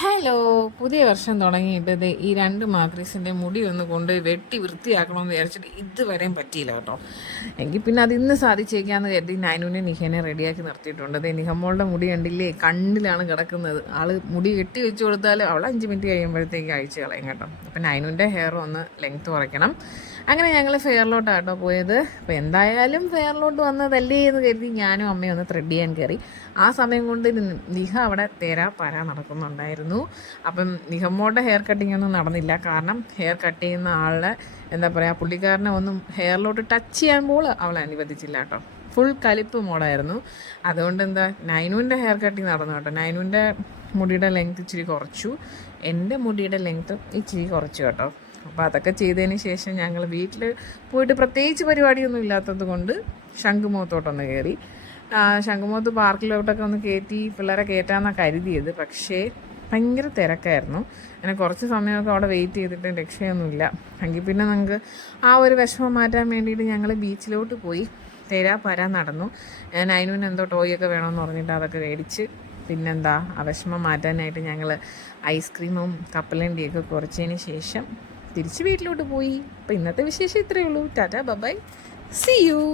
Hello, പുതിയ വർഷം തുടങ്ങിയിട്ട് ഈ രണ്ട് മാക്രീസിൻ്റെ മുടി ഒന്ന് കൊണ്ടുപോയി വെട്ടി വൃത്തിയാക്കണമെന്ന് വിചാരിച്ചിട്ട് ഇതുവരെയും പറ്റിയില്ല കേട്ടോ. എങ്കിൽ പിന്നെ അത് ഇന്ന് സാധിച്ചേക്കാന്ന് കരുതി നൈനുവിനെ നിഹനെ റെഡിയാക്കി നിർത്തിയിട്ടുണ്ട്. അതേ നിഹമ്മോളുടെ മുടി കണ്ടില്ലേ, കണ്ണിലാണ് കിടക്കുന്നത്. ആള് മുടി വെട്ടി വെച്ച് കൊടുത്താൽ അവൾ 5 മിനിറ്റ് കഴിയുമ്പോഴത്തേക്ക് അഴിച്ച് കളയും കേട്ടോ. അപ്പം നൈനുവിൻ്റെ ഹെയർ ഒന്ന് ലെങ്ത്ത് കുറയ്ക്കണം. അങ്ങനെ ഞങ്ങൾ ഫെയറിലോട്ടാട്ടോ പോയത്. അപ്പോൾ എന്തായാലും ഫെയറിലോട്ട് വന്നതല്ലേ എന്ന് കരുതി ഞാനും അമ്മയും ഒന്ന് ത്രെഡ് ചെയ്യാൻ കയറി. ആ സമയം കൊണ്ട് നിഹ അവിടെ തേരാ പാരാ നടക്കുന്നുണ്ടായിരുന്നു. അപ്പം നിഹമ്മോടെ ഹെയർ കട്ടിങ് ഒന്നും നടന്നില്ല. കാരണം ഹെയർ കട്ട് ചെയ്യുന്ന ആളുടെ എന്താ പറയുക, പുള്ളിക്കാരനെ ഒന്നും ഹെയറിലോട്ട് ടച്ച് ചെയ്യാൻ പോലും അവൾ അനുവദിച്ചില്ല കേട്ടോ. ഫുൾ കലിപ്പ് മോഡായിരുന്നു. അതുകൊണ്ട് നൈനുവിൻ്റെ ഹെയർ കട്ടിങ് നടന്നു കേട്ടോ. നൈനുവിൻ്റെ മുടിയുടെ ലെങ്ത്ത് ഇച്ചിരി കുറച്ചു, എൻ്റെ മുടിയുടെ ലെങ്ത്തും ഇച്ചിരി കുറച്ചു കേട്ടോ. അപ്പോൾ അതൊക്കെ ചെയ്തതിന് ശേഷം ഞങ്ങൾ വീട്ടിൽ പോയിട്ട് പ്രത്യേകിച്ച് പരിപാടിയൊന്നും ഇല്ലാത്തത് കൊണ്ട് ശംഖുമുഖത്തോട്ടൊന്ന് കയറി. ശംഖുമുഖത്ത് പാർക്കിലോട്ടൊക്കെ ഒന്ന് കയറ്റി പിള്ളേരെ കയറ്റാമെന്നാണ് കരുതിയത്. പക്ഷേ ഭയങ്കര തിരക്കായിരുന്നു. അങ്ങനെ കുറച്ച് സമയമൊക്കെ അവിടെ വെയിറ്റ് ചെയ്തിട്ട് രക്ഷയൊന്നുമില്ല. എങ്കിൽ പിന്നെ നമുക്ക് ആ ഒരു വിഷമം മാറ്റാൻ വേണ്ടിയിട്ട് ഞങ്ങൾ ബീച്ചിലോട്ട് പോയി തേരാ പരാ നടന്നു. നൈനുവിന് എന്തോ ടോയൊക്കെ വേണമെന്ന് പറഞ്ഞിട്ട് അതൊക്കെ മേടിച്ച് ആ വിഷമം മാറ്റാനായിട്ട് ഞങ്ങൾ ഐസ്ക്രീമും കപ്പലണ്ടിയൊക്കെ കുറച്ചതിന് ശേഷം തിരിച്ച് വീട്ടിലോട്ട് പോയി. അപ്പോൾ ഇന്നത്തെ വിശേഷം ഇത്രയേ ഉള്ളൂ. Tata bye, see U.